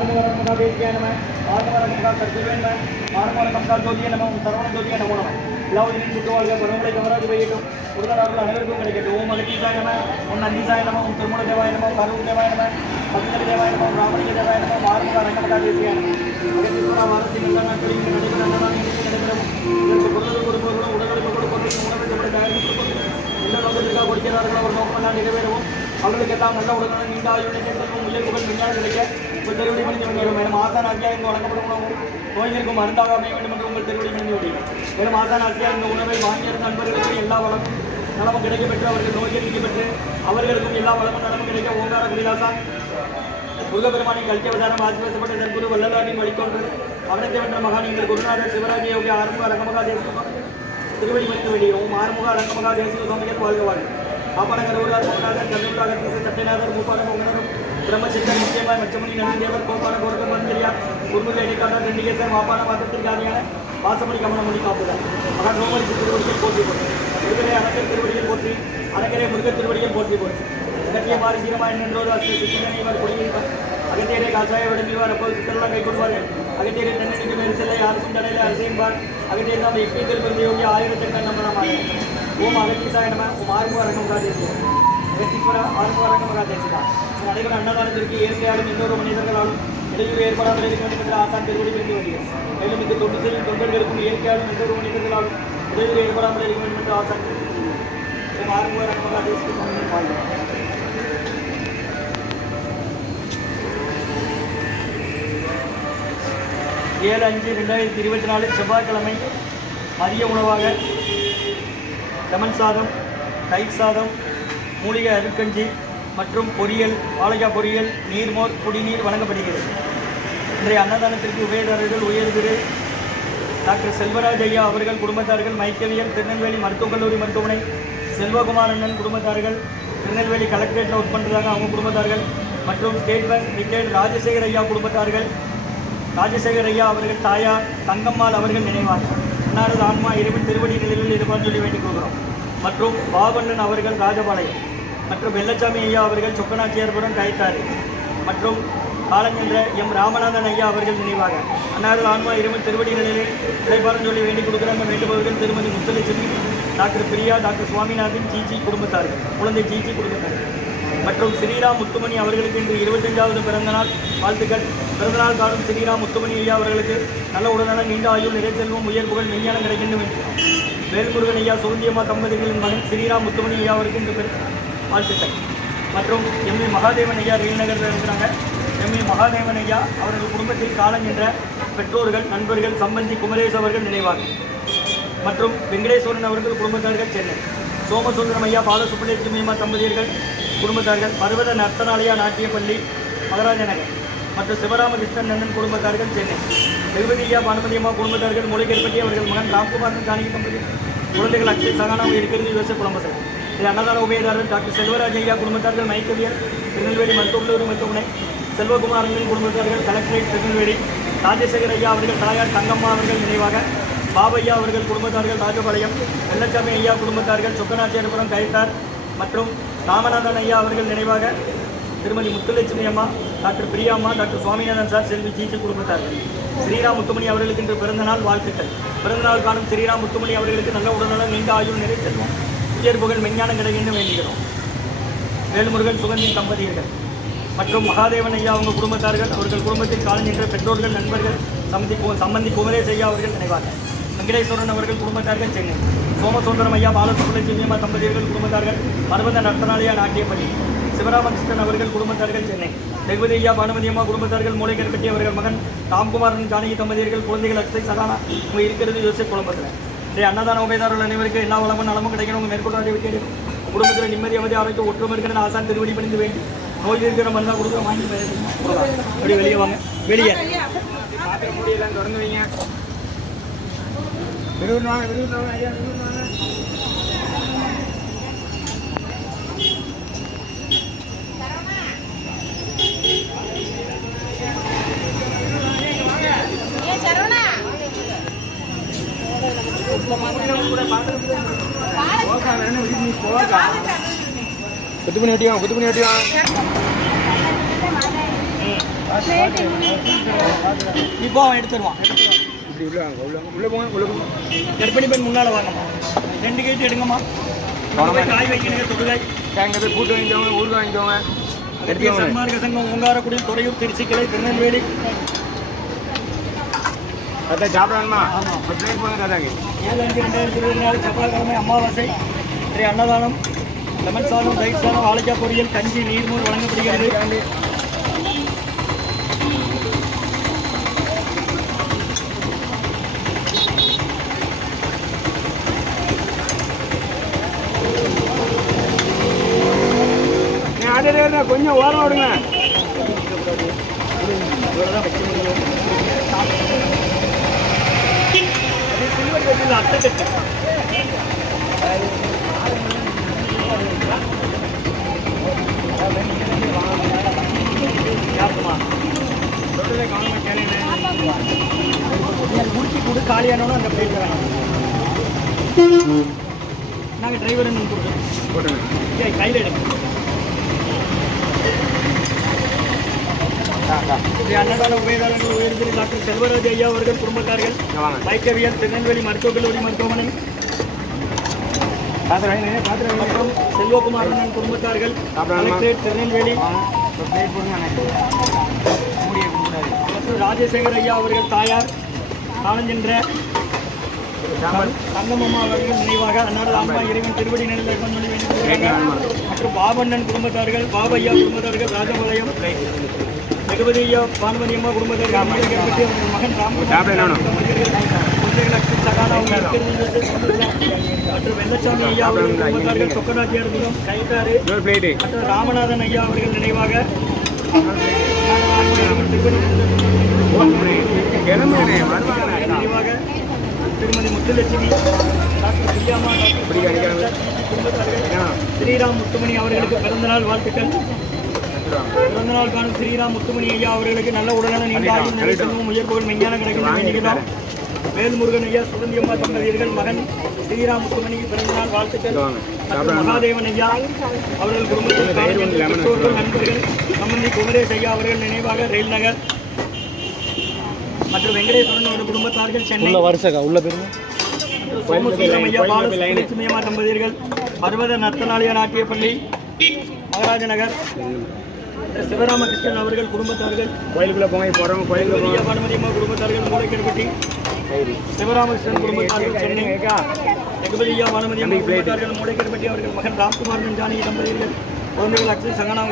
ஆறுமுகரம் மகாதேசிய நம ஆறுமுகரம் மகா சர்ஜுவே நம ஆறுமுகரம் மகா ஜோதிய நம சரவண ஜோதிய நமோ நம எல்லாவற்றின் சுற்றுவாழ்க பரவலை கவராது பெய்யட்டும் முருகனார்கள் அனைவருக்கும் கிடைக்கட்டும் ஓம் அகத்தீசாய நம ஓம் நந்தீசாய நம ஓம் திருமூல தேவாய நம கருண் தேவாய நம பத்மஜ தேவாய நம ராமலிங்க தேவாய நம ஆறுமுக ரங்க மகாதேசிய நம அகத்தீஸ்வரா வாரத்தின் எல்லா நாட்களில் இங்கு நடைபெற நடைபெறும் இதற்கு பொருளுக்கு கொடுப்பவர்களும் உடலுக்கு கொடுப்பவர்களும் உணவு தயாரித்து எல்லா நோக்கத்திற்காக கொடுக்கிறார்கள் அவர் நோக்கமெல்லாம் நிறைவேறவும் அவர்களுக்கெல்லாம் நல்ல உடலுடன் நீண்ட ஆயுளை கேட்கும் உயர்வுகள் விஞ்ஞானம் கிடைக்க உங்கள் திருவடி மணிந்து வேண்டும் மேலும் ஆசான் ஆசியாக இங்கு வழங்கப்படும் உணவும் நோய்களுக்கும் மருந்தாக அமைய வேண்டும் என்று உங்கள் திருவடி மணிந்து வேண்டும் மேலும் ஆசான் ஆசியாக இந்த உணவை வாங்கியிருந்த நண்பர்களுக்கு எல்லா வளமும் நலமும் கிடைக்க பெற்று அவர்கள் நோய்கள் நீக்கி பெற்று அவர்களுக்கும் எல்லா வளமும் நலமும் கிடைக்க ஓங்கார குடிலாசான் முருகப்பெருமானின் கல்வி அவதாரம் ஆசிர்வசப்பட்ட தற்போது வள்ளலாரின் வழிகொண்டு அவனத்தை வென்ற மகான் எங்கள் குருநாதர் சிவராஜ யோகி ஆறுமுக ரங்கமகா தேசிய திருவடி மணிந்து வேண்டியோம் ஆறுமுக ரங்கமகா தேசிய சுவாமிகள் வாழ்க வாழ்க காப்பாளர் ஊரார் குருநாதர் கருணாகர் சட்டநாதர் மூப்பாளர் உணரும் பிரம்மச்சந்தர் நிச்சயமாய் மச்சமணி நந்திதேவர் கோபால கோர்க்கர் மந்திரியா குருமுக இடைக்காட்டார் ரெண்டிகேசர் வாப்பான மதத்திற்கான வாசமணி கமனமணி காப்புதல் மகன் ரோமரி திருவடியில் போற்றி போற்றி முருகரை அணக்கர் திருவடியில் போற்றி அணக்கரை முருகர் திருவடியில் போற்றி போற்றி அகத்திய மாறுசீரமாய் நின்றோடு அஸ்தி சித்திகனைவர் குடியிருப்பார் அகத்தியரை காசாய விடுமிவார் அப்போது சித்தரெல்லாம் கை கொள்வார்கள் அகத்தியரை தன்னடிக்கு மேல் செல்ல யாருக்கும் தடையில அசையும்பார் அகத்தியர் நாம் எப்பீத்தில் பிறந்த யோகி ஆயிரத்தெட்டு நம்பனமாக ஓம் அகத்தீசாய நம ஓம் ஆறுமுக ரங்கமகா தேசிய அகத்தீஸ்வர ஆறுமுக ரங்கமகா தேசிகா நடைபெற அன்னதானத்திற்கு இயற்கையாலும் இன்னொரு மனிதர்களாலும் இடையூறு ஏற்படாமல் இருக்க வேண்டும் என்று ஆசான் திருவடி பெற்று வருகிறோம் மேலும் இந்த தொண்டு செய்யும் தொண்டர்களுக்கும் இயற்கையாலும் இன்னொரு மனிதர்களாலும் இடையூறு ஏற்படாமல் இருக்க வேண்டும் என்று ஆசான் ஓம் ஆறுமுக ரங்கமகா தேசிய 7/5/2024 செவ்வாய்க்கிழமை மதிய உணவாக லெமன் சாதம், தயிர் சாதம், மூலிகை அருட்கஞ்சி மற்றும் பொரியல், வாழைக்காய் பொரியல், நீர்மோர், குடிநீர் வழங்கப்படுகிறது. இன்றைய அன்னதானத்திற்கு உபயதாரர்கள் உயர் திரு டாக்டர் செல்வராஜ் ஐயா அவர்கள் குடும்பத்தார்கள், மைக்கேலியல் திருநெல்வேலி மருத்துவக் கல்லூரி மருத்துவமனை, செல்வகுமார் அண்ணன் குடும்பத்தார்கள், திருநெல்வேலி கலெக்டரேட்டில் ஒர்க் பண்ணுறதாக அவங்க குடும்பத்தார்கள் மற்றும் ஸ்டேட் பேங்க் ரிட்டையர்ட் ராஜசேகர் ஐயா குடும்பத்தார்கள், ராஜசேகர் ஐயா அவர்கள் தாயார் தங்கம்மாள் அவர்கள் நினைவாக அன்னாரது ஆன்மா இறைவன் திருவடி நிலையில் இருப்பார் சொல்லி வேண்டிக் கொள்கிறோம். மற்றும் பாவண்ணன் அவர்கள் ராஜபாளையம் மற்றும் வெள்ளச்சாமி ஐயா அவர்கள் சொக்கநாச்சியார்புரம் கைத்தாறு மற்றும் காலஞ்சென்ற எம் ராமநாதன் ஐயா அவர்கள் நினைவாக அன்னாரது ஆன்மா இறைவன் திருவடி நிலையில் இடைப்பாரம் சொல்லி வேண்டிக் கொடுக்குறாங்க. வேண்டுபவர்கள் திருமதி முத்துலட்சுமி, டாக்டர் பிரியா, டாக்டர் சுவாமிநாதன், ஜிஜி குடும்பத்தார்கள், குழந்தை ஜிஜி குடும்பத்தார்கள் மற்றும் ஸ்ரீராம் முத்துமணி அவர்களுக்கு இன்று 25வது பிறந்தநாள் வாழ்த்துக்கள். பிறந்தநாள் காணும் ஸ்ரீராம் முத்துமணி ஐயா அவர்களுக்கு நல்ல உடனான நீண்ட ஆயுள், நிறைச்செல்வம், உயர் புகழ், விஞ்ஞானம் கிடைக்கின்ற வேண்டும். வேல்முருகன் ஐயா, சோந்தியம்மா தம்பதிகளின் மகன் ஸ்ரீராம் முத்துமணி ஐயா அவருக்கு இன்று வாழ்த்துக்கள். மற்றும் எம்ஏ மகாதேவன் ஐயா ரயில் நகரில் இருக்கிறாங்க. எம்ஏ மகாதேவன் ஐயா அவர்கள் குடும்பத்தில் காலஞ்சென்ற பெற்றோர்கள், நண்பர்கள், சம்பந்தி குமரேஷ் அவர்கள் நினைவாக மற்றும் வெங்கடேஸ்வரன் அவர்கள் குடும்பத்தார்கள் சென்னை. சோமசுந்தரம் ஐயா, பாலசுப்புலட்சுமியம்மா தம்பதியர்கள் குடும்பத்தார்கள், பர்வத நர்த்தனாலயா நாட்டியப்பள்ளி மகாராஜ நகர் மற்றும் சிவராமகிருஷ்ணன் நந்தன் குடும்பத்தார்கள் சென்னை. வெகுபதியா பானுமதியம்மா குடும்பத்தார்கள் மூளைக்கேற்பட்டி அவர்கள் மகன் ராம்குமாரன் ஜானகி தம்பதி குழந்தைகள் அக்ஷய் சகானாவும் இருக்கிறது யுஎஸ்ஏ குழம்பசல். இது அன்னதான உபயதாரர் டாக்டர் செல்வராஜ் ஐயா குடும்பத்தார்கள், மைக்கவியர் திருநெல்வேலி மருத்துவக் கல்லூரி மருத்துவமனை, செல்வகுமாரன் குடும்பத்தார்கள் கலெக்டரேட் திருநெல்வேலி, ராஜசேகர் ஐயா அவர்கள் தாயார் தங்கம்மா அவர்கள் நினைவாக, பாபையா அவர்கள் குடும்பத்தார்கள் ராஜபாளையம், வெள்ளச்சாமி ஐயா குடும்பத்தார்கள் சொக்கநாச்சியார்புரம் கைத்தார் மற்றும் ராமநாதன் ஐயா அவர்கள் நினைவாக திருமதி முத்துலட்சுமி அம்மா, டாக்டர் பிரியா அம்மா, டாக்டர் சுவாமிநாதன் சார், செல்வி ஜிஜி குடும்பத்தார்கள். ஸ்ரீராம் முத்துமணி அவர்களுக்கு இன்று பிறந்தநாள் வாழ்த்துக்கள். பிறந்தநாள் காணும் ஸ்ரீராம் முத்துமணி அவர்களுக்கு நல்ல உடல்நலம், நீண்ட ஆயுள், நிறைச்செல்வம், உயர் புகழ், விஞ்ஞானம் கிடைக்கின்ற வேண்டுகிறோம். வேல்முருகன் சுகந்தி தம்பதியர்கள் மற்றும் மகாதேவன் ஐயா அவங்க குடும்பத்தார்கள், அவர்கள் குடும்பத்தில் காலஞ்சென்ற பெற்றோர்கள், நண்பர்கள், சம்பந்தி குமரேஷ் ஐயா அவர்கள் நினைவாக வெங்கடேஸ்வரன் அவர்கள் குடும்பத்தார்கள் சென்னை. சோமசுந்தரம் ஐயா, பாலசுப்புலட்சுமியம்மா தம்பதியர்கள் குடும்பத்தார்கள், பர்வத நர்த்தனாலயா நாட்டியப்பள்ளி, சிவராமகிருஷ்ணன் அவர்கள் குடும்பத்தார்கள் சென்னை. வெகுபதி ஐயா பானுமதியம்மா குடும்பத்தார்கள் மூளைக்கேற்பட்டி அவர்கள் மகன் ராம்குமாரன் ஜானகி தம்பதியர்கள் குழந்தைகள் அக்ஷய் சகானா உங்கள் இருக்கிறது யோசிச்சு குழம்பத்தில். இதை அன்னதான உபயதாரர்கள் அனைவருக்கு எல்லா வளமும் நலமும் கிடைக்கணும். உங்கள் மேற்கொண்டு விட்டு குடும்பத்தில் நிம்மதி, அவதி, ஆரோக்கியம், ஒற்றுமை இருக்கிற ஆசான் திருவடி பணிந்து வேண்டி நோய் இருக்கிற மருந்தாக கொடுக்குற வாங்கி அப்படி வெளியே வாங்க. வெளியே முடியலாம் தொடர்ந்து வைங்க. விருதுவாங்க விருதுவாங்க ஐயா விருதுவாங்க. குத்து பண்ணி வெட்டிவாங்க, குத்து பண்ணி வெட்டிவாங்க. இப்போ அவன் எடுத்துருவான். கர்ப்பிணி பெண் முன்னால் வாங்கம்மா. 2 கேஜி எடுங்கம்மா. காய் வைக்கணுங்க. தொடுகாய் போய் கூட்டு வாங்கிக்கோங்க, ஊருக்கு வாங்கிக்கோங்க. சன்மார்க்க சங்கம் ஓங்காரக்குடி, துறையூர், திருச்சிக்கலை, திருநெல்வேலி. அதான் சாப்பிடணுமா? ஆமாம். 7/5/2024 செவ்வாய்க்கிழமை அமாவாசை. இன்றைய அன்னதானம் லெமன் சாதம், தயிர் சாதம், வாழைக்காய் பொரியல், கஞ்சி, நீர்மோர் வழங்கப்படுகிறது. 5 கொஞ்சம் ஓரம் விடுங்க. இவ்வளோதான் வைக்க முடியும். சில்வர் கட்டில் அட்டைக்கட்டு. யாருக்குமா சொல்றதை கவனமாக கேளுங்க. குடிச்சி கொடு, காலியானோன்னு அந்த பிளேட் வேணும். நாங்கள் டிரைவர் என்ன கொடுக்குறோம். போட்டுங்க. சரி, கையில் எடுங்க. அன்னதான உபயதாரர்கள் உயர்திரு டாக்டர் செல்வராஜ் ஐயா அவர்கள் குடும்பத்தார்கள், வைக்கவியல், திருநெல்வேலி மருத்துவக் கல்லூரி மருத்துவமனை மற்றும் செல்வகுமாரன் குடும்பத்தார்கள், கலெக்டரேட் திருநெல்வேலி மற்றும் ராஜசேகர் ஐயா அவர்கள் தாயார் காலஞ்சென்ற தங்கம்மா அவர்கள் நினைவாக அன்னாடு அம்மா இறைவன் திருவடி நிலையில் மற்றும் பாபண்ணன் குடும்பத்தார்கள், பாபையா குடும்பத்தார்கள், ராஜபாளையம் ஜெகபதி ஐயா, பானுமதி அம்மா குடும்பத்தார்கள், மகன் ராமகுமார் மற்றும் வெள்ளச்சாமி ஐயா அவர்கள் குடும்பத்தார்கள், சொக்கநாச்சியார் குலம் கைத்தாறு மற்றும் ராமநாதன் ஐயா அவர்கள் நினைவாக நினைவாக திருமதி முத்துலட்சுமி, டாக்டர் பிரியாமா, குடும்பத்தார்கள், ஸ்ரீராம் முத்துமணி அவர்களுக்கு பிறந்தநாள் வாழ்த்துக்கள். பிறந்தநாள் காணும் ஸ்ரீராம் முத்துமணி ஐயா அவர்களுக்கு நல்ல உடல்நலம், நீண்ட ஆயுள், நிலைத்தன்மையும், உயர்வுகள், மெஞ்ஞானம் கிடைக்கும் வேண்டுகிறோம். வேல்முருகன் ஐயா, சுகந்தியம்மா தம்பதியர்கள் மகன் ஸ்ரீராம் முத்துமணிக்கு பிறந்தநாள் வாழ்த்துக்கள். மகாதேவன் ஐயா அவர்கள் குடும்பத்தில் பெற்றோர்கள், நண்பர்கள், சம்பந்தி குமரேஷ் ஐயா அவர்கள் நினைவாக ரயில் நகர் மற்றும் வெங்கடேஸ்வரன் அவர்கள் குடும்பத்தார்கள் சென்னை சோமசுந்தரம் ஐயா, பாலசுலட்சுமி அம்மா தம்பதியர்கள் பர்வத நர்த்தனாலய நாட்டியப்பள்ளி மகாராஜ நகர், சிவராமகிருஷ்ணன் அவர்கள் குடும்பத்தார்கள் கோயிலுக்குள்ள போங்க, போறவங்க கோயிலுக்குள்ள பானுமதி அம்மா குடும்பத்தார்கள் மூளைக்கருப்பட்டி, சிவராமகிருஷ்ணன் குடும்பத்தார்கள் சென்னை, ஜெகபதி ஐயா, பானுமதி அம்மா குடும்பத்தார்கள் மூளைக்கருப்பட்டி அவர்கள் மகன் ராம்குமார் ஜானகி தம்பதியர்கள் குழந்தைகள் அக்ஷய் சங்கனா